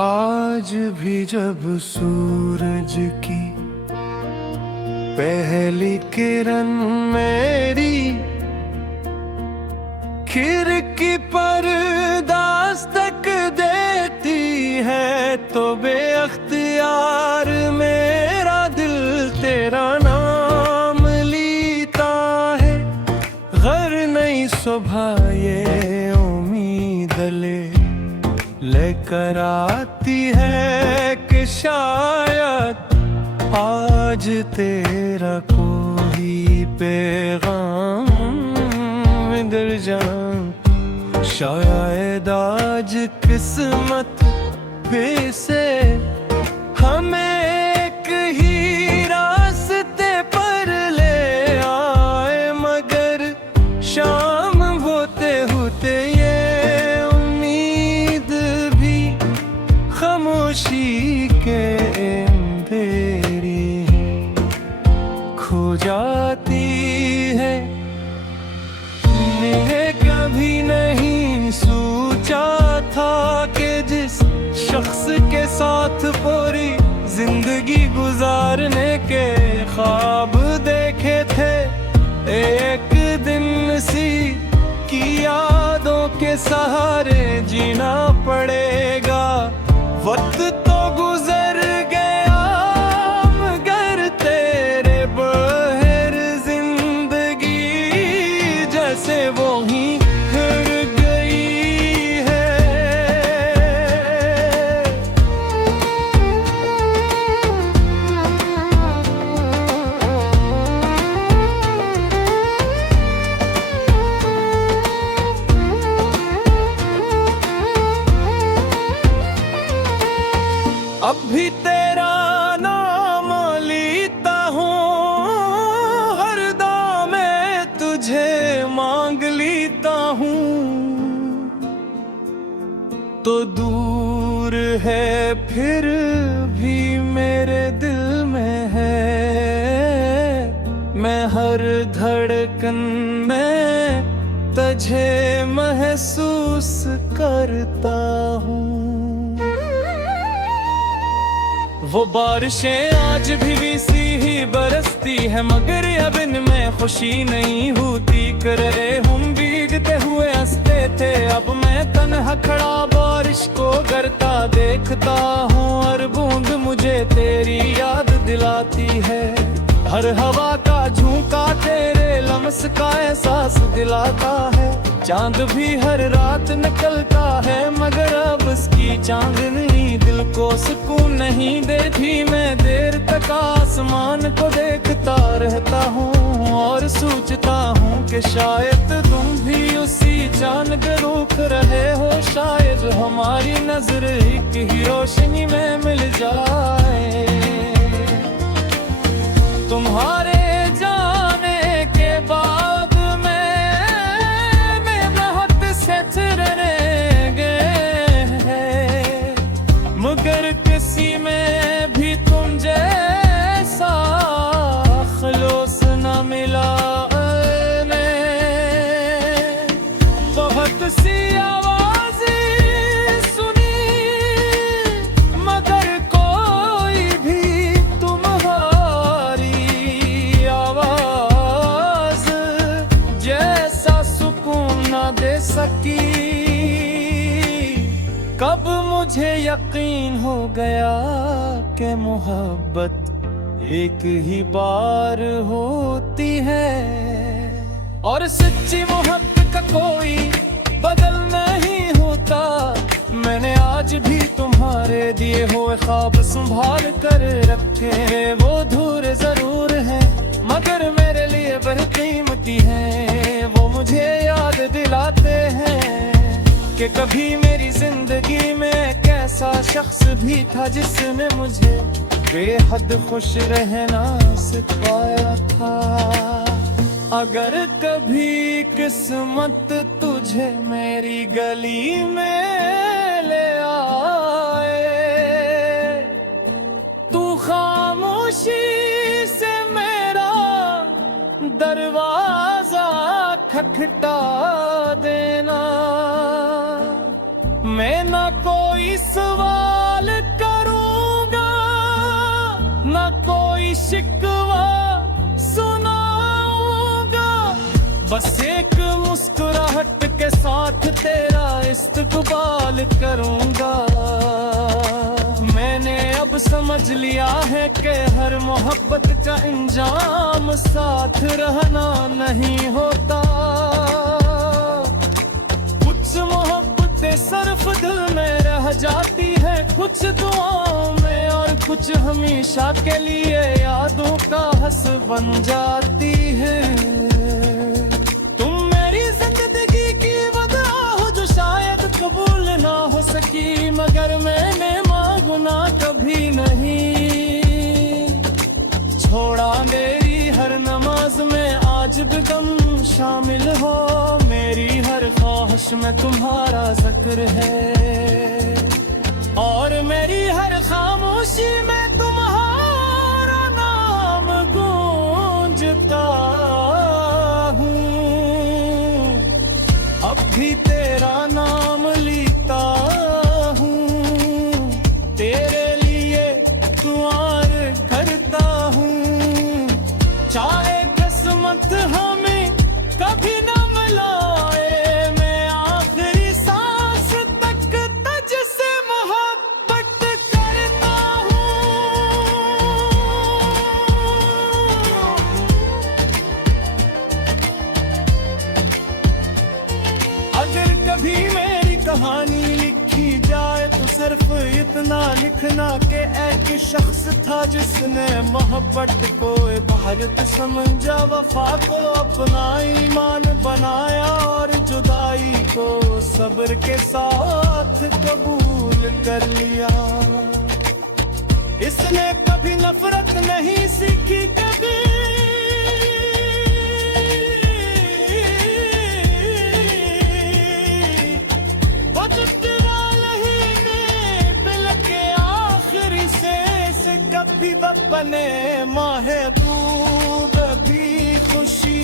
आज भी जब सूरज की पहली किरण मेरी खिड़की पर दस्तक देती है, तो बेअख्तियार मेरा दिल तेरा नाम लेता है। घर नई सुबह ये उम्मीद लेकर आती है कि शायद आज तेरा कोई पैगाम मिल जाए। शायद आज किस्मत फिर से हमें एक ही रास्ते पर ले आए, मगर शाम होते होते ये उम्मीद भी खामोशी के अंधेरे खो जाती है। मैंने कभी नहीं सोचा था कि जिस शख्स के साथ पूरी जिंदगी गुजारने के ख्वाब देखे थे, एक दिन सी की यादों के सहारे जीना पड़ेगा। वक्त तो गुजर गया मगर तेरे बहर जिंदगी जैसे वो ही फिर गई है। अब भी तेरा नाम लेता हूँ, हर दम मैं तुझे मांग लेता हूँ। तो दूर है फिर भी मेरे दिल में है, मैं हर धड़कन में तुझे महसूस करता हूँ। वो बारिशें आज भी सी ही बरसती है, मगर अब इनमें खुशी नहीं होती। कर रहे हम भीगते हुए हंसते थे, अब मैं तन्हा खड़ा बारिश को गिरता देखता हूँ। हर बूंद मुझे तेरी याद दिलाती है, हर हवा का झोंका तेरे लम्स का एहसास दिलाता है। चांद भी हर रात निकलता है, मगर अब उसकी चांदनी दिल को सुकून नहीं देती। मैं देर तक आसमान को देखता रहता हूँ और सोचता हूँ कि शायद तुम भी उसी चांद के रूप रहे हो। शायद हमारी नजर एक ही रोशनी में मिल जाए। तुम्हारे जाने के बाद मैं बहुत सचरने गए हैं, मगर किसी में भी तुम जैसा खलूस न मिला। बहुत सी आवाज़ें सुनी, मगर कोई भी तुम्हारी आवाज़ जैसा सुकून न दे सकी। कब मुझे यकीन हो गया कि मोहब्बत एक ही बार होती है, और सच्ची मोहब्बत का कोई बदल नहीं होता। मैंने आज भी तुम्हारे दिए हुए ख्वाब संभाल कर रखे, वो अधूरे जरूर हैं मगर मेरे लिए बेहकीमती हैं। वो मुझे याद दिलाते हैं कि कभी मेरी जिंदगी में एक ऐसा शख्स भी था जिसने मुझे बेहद खुश रहना सिखाया था। अगर कभी किस्मत तुझे मेरी गली में ले आए, तू खामोशी से मेरा दरवाजा खटखटा देना। मैं ना कोई सवाल साथ तेरा इस्तकबाल करूंगा। मैंने अब समझ लिया है कि हर मोहब्बत का इंजाम साथ रहना नहीं होता। कुछ मोहब्बतें सिर्फ दिल में रह जाती है, कुछ दुआओं में और कुछ हमेशा के लिए यादों का हंस बन जाती है। तुम मेरी जिंदगी की वजह हो जो शायद कबूल ना हो सकी, मगर मैंने मांगना कभी नहीं छोड़ा। मेरी हर नमाज में आज भी तुम शामिल हो, मेरी हर ख्वाहिश में तुम्हारा जिक्र है, और मेरी हर खामोशी में तुम्हारा नाम गूंजता हूँ। अब भी तेरा नाम लेता हूँ, तेरे लिए दुआर करता हूँ। चाहे किस्मत हमें कभी न मिलाए, मैं आखिरी सांस तक तुझसे मोहब्बत करता हूँ। अगर कभी मेरी कहानी लिखी जाए तो सिर्फ इतना लिखना कि एक शख्स था जिसने मोहब्बत को इबादत समझा, वफा को अपना ईमान बनाया और जुदाई को सब्र के साथ कबूल कर लिया। इसने कभी नफरत नहीं सीखी, कभी कभी बने महबूब भी खुशी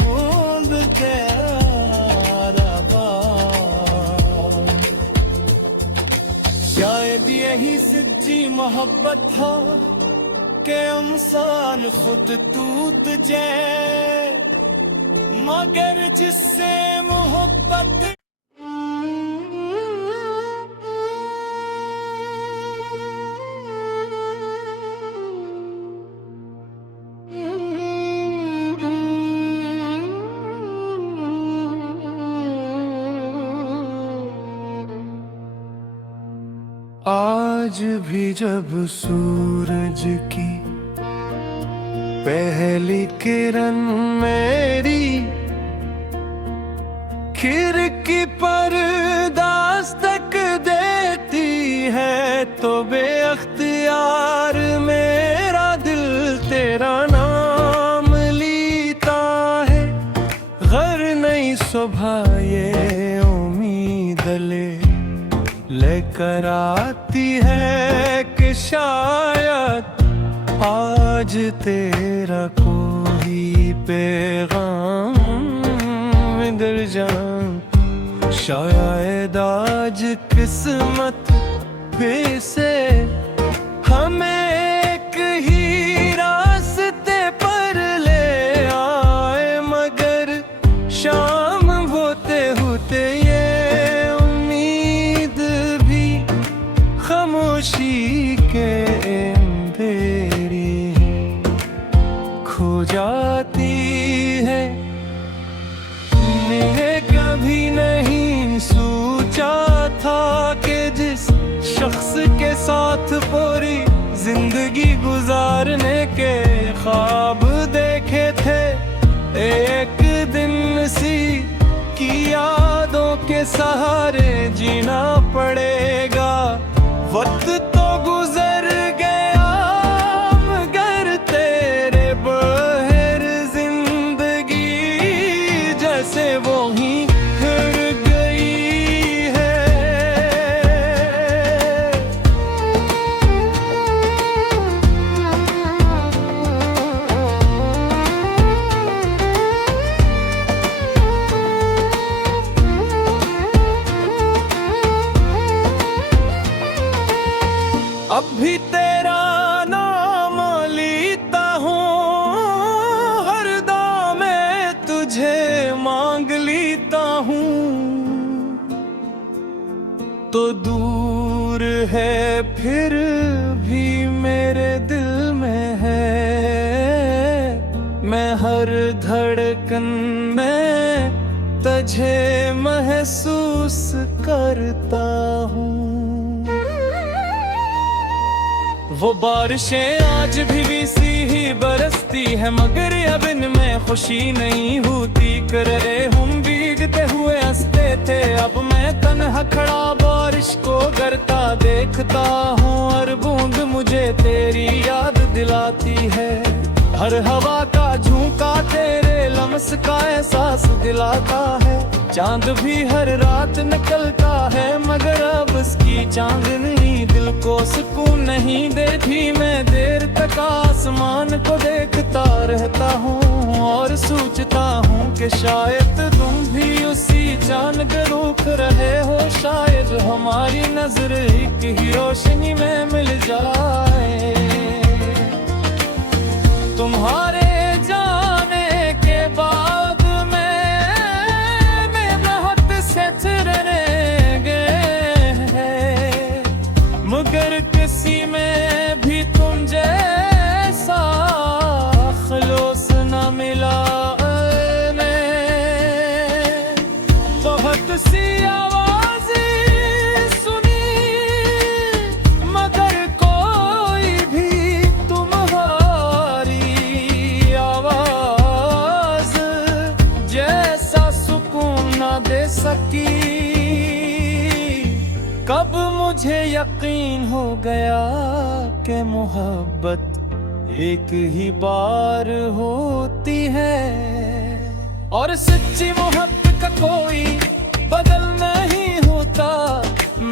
बूंद तेरा बार। शायद यही सच्ची मोहब्बत हो कि इंसान खुद टूट जाए, मगर जिससे मोहब्बत आज भी जब सूरज की पहली किरण मेरी खिड़की पर दस्तक देती है, तो बेअख्तियार मेरा दिल तेरा नाम लेता है। घर नई सुबह ये उम्मीद लेकर आती है कि शायद आज तेरा कोई पैगाम मिल जाए। शायद आज किस्मत फिर से हमें एक ही रास्ते पर ले आए, मगर शाम होते होते ये खामोशी के अंधेरे खो जाती है। मैंने कभी नहीं सोचा था कि जिस शख्स के साथ पूरी जिंदगी गुजारने के ख्वाब देखे थे, एक दिन सी की यादों के सहारे जीना पड़ेगा। वक्त तो गुजर गया मगर तेरे बहर जिंदगी जैसे वो ही फिर गई है। तो दूर है फिर भी मेरे दिल में है। मैं हर धड़कन में तुझे महसूस करता हूँ। वो बारिशें आज भी सी ही बरसती है, मगर अब इनमें खुशी नहीं होती। करे हम भीगते हुए हंसते थे, अब मैं तन्हा खड़ा बारिश को गिरता देखता हूँ। हर बूंद मुझे तेरी याद दिलाती है, हर हवा का झोंका तेरे लम्स का एहसास दिलाता है। चांद भी हर रात निकलता है, मगर अब उसकी चांदनी दिल को सुकून नहीं देती। मैं देर तक आसमान को देखता रहता हूँ और सोचता हूँ कि शायद तुम भी उसी चांद के रुख रहे हो। शायद हमारी नजर एक ही रोशनी में मिल जाए। तुम्हारे जाने के बाद मैं बहुत से रह गए हैं, मगर किसी में भी तुम जैसा खलूस न मिला। बहुत सी आवाज़ें सुनी, मगर कोई भी तुम्हारी आवाज़ जैसा सुकून न दे सकी। कब मुझे यकीन हो गया कि मोहब्बत एक ही बार होती है, और सच्ची मोहब्बत का कोई बदल नहीं होता।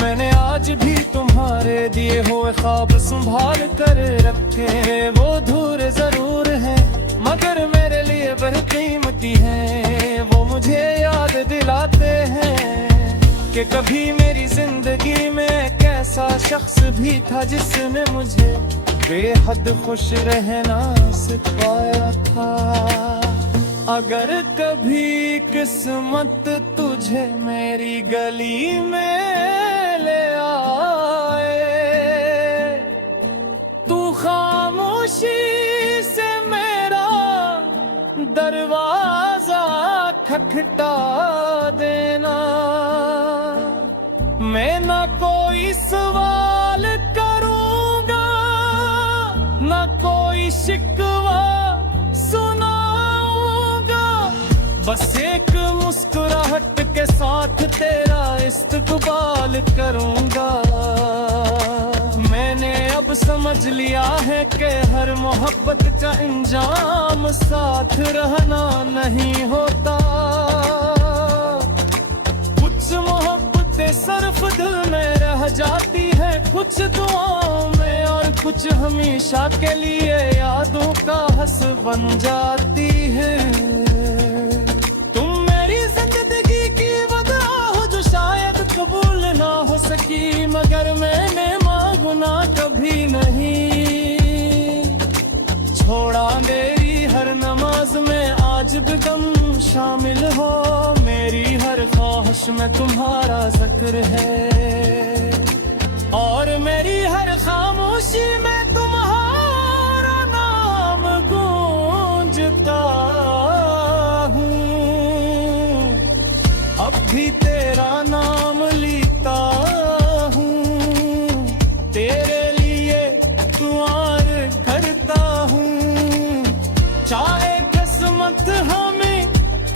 मैंने आज भी तुम्हारे दिए हुए ख्वाब संभाल कर रखे, वो अधूरे जरूर हैं मगर मेरे लिए बेहकीमती हैं। वो मुझे याद दिलाते हैं कि कभी मेरी जिंदगी में एक ऐसा शख्स भी था जिसने मुझे बेहद खुश रहना सिखाया था। अगर कभी किस्मत तुझे मेरी गली में ले आए, तू खामोशी से मेरा दरवाजा खटखटा देना। मैं ना कोई सवाल करूंगा, ना कोई शिकवा सुनाऊंगा, बस एक मुस्कुराहट के साथ तेरा इस्तकबाल करूंगा। मैंने अब समझ लिया है कि हर मोहब्बत का इंजाम साथ रहना नहीं होता। कुछ मोहब्बतें सिर्फ दिल में रह जाती है, कुछ दुआओं में, और कुछ हमेशा के लिए यादों का हंस बन जाती है। तुम मेरी जिंदगी की वजह हो जो शायद कबूल ना हो सकी, मगर मैंने मांगना कभी नहीं छोड़ा। मेरी हर नमाज में आज भी तुम शामिल हो, मेरी हर ख्वाहिश में तुम्हारा जिक्र है, और मेरी हर खामोशी में तुम्हारा नाम गूंजता हूँ। अब भी तेरा नाम लेता हूँ, तेरे लिए दुआर करता हूँ। चाहे किस्मत हमें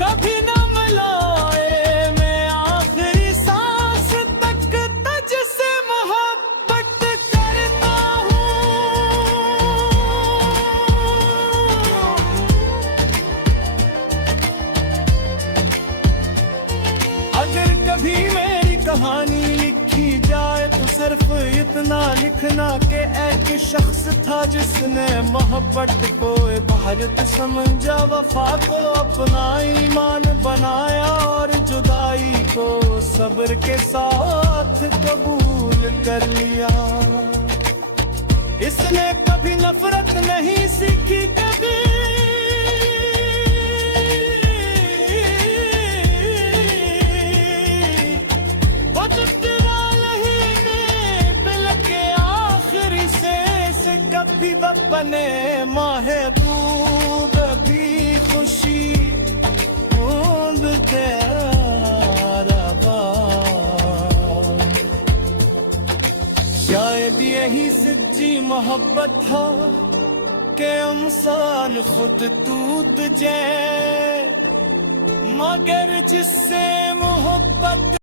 कभी न मिलाए, मैं आखिरी सांस तक तुझसे मोहब्बत करता हूँ। अगर कभी मेरी कहानी लिखी जाए तो सिर्फ इतना लिखना कि एक शख्स था जिसने मोहब्बत को इबादत समझा, वफा को अपना ईमान बनाया, और जुदाई को सब्र के साथ कबूल कर लिया। इसने कभी नफरत नहीं सीखी, कभी ने महबूब भी खुशी ढूंढ दे रहा। शायद यही सच्ची मोहब्बत हो के इंसान खुद टूट जाए, मगर जिससे मोहब्बत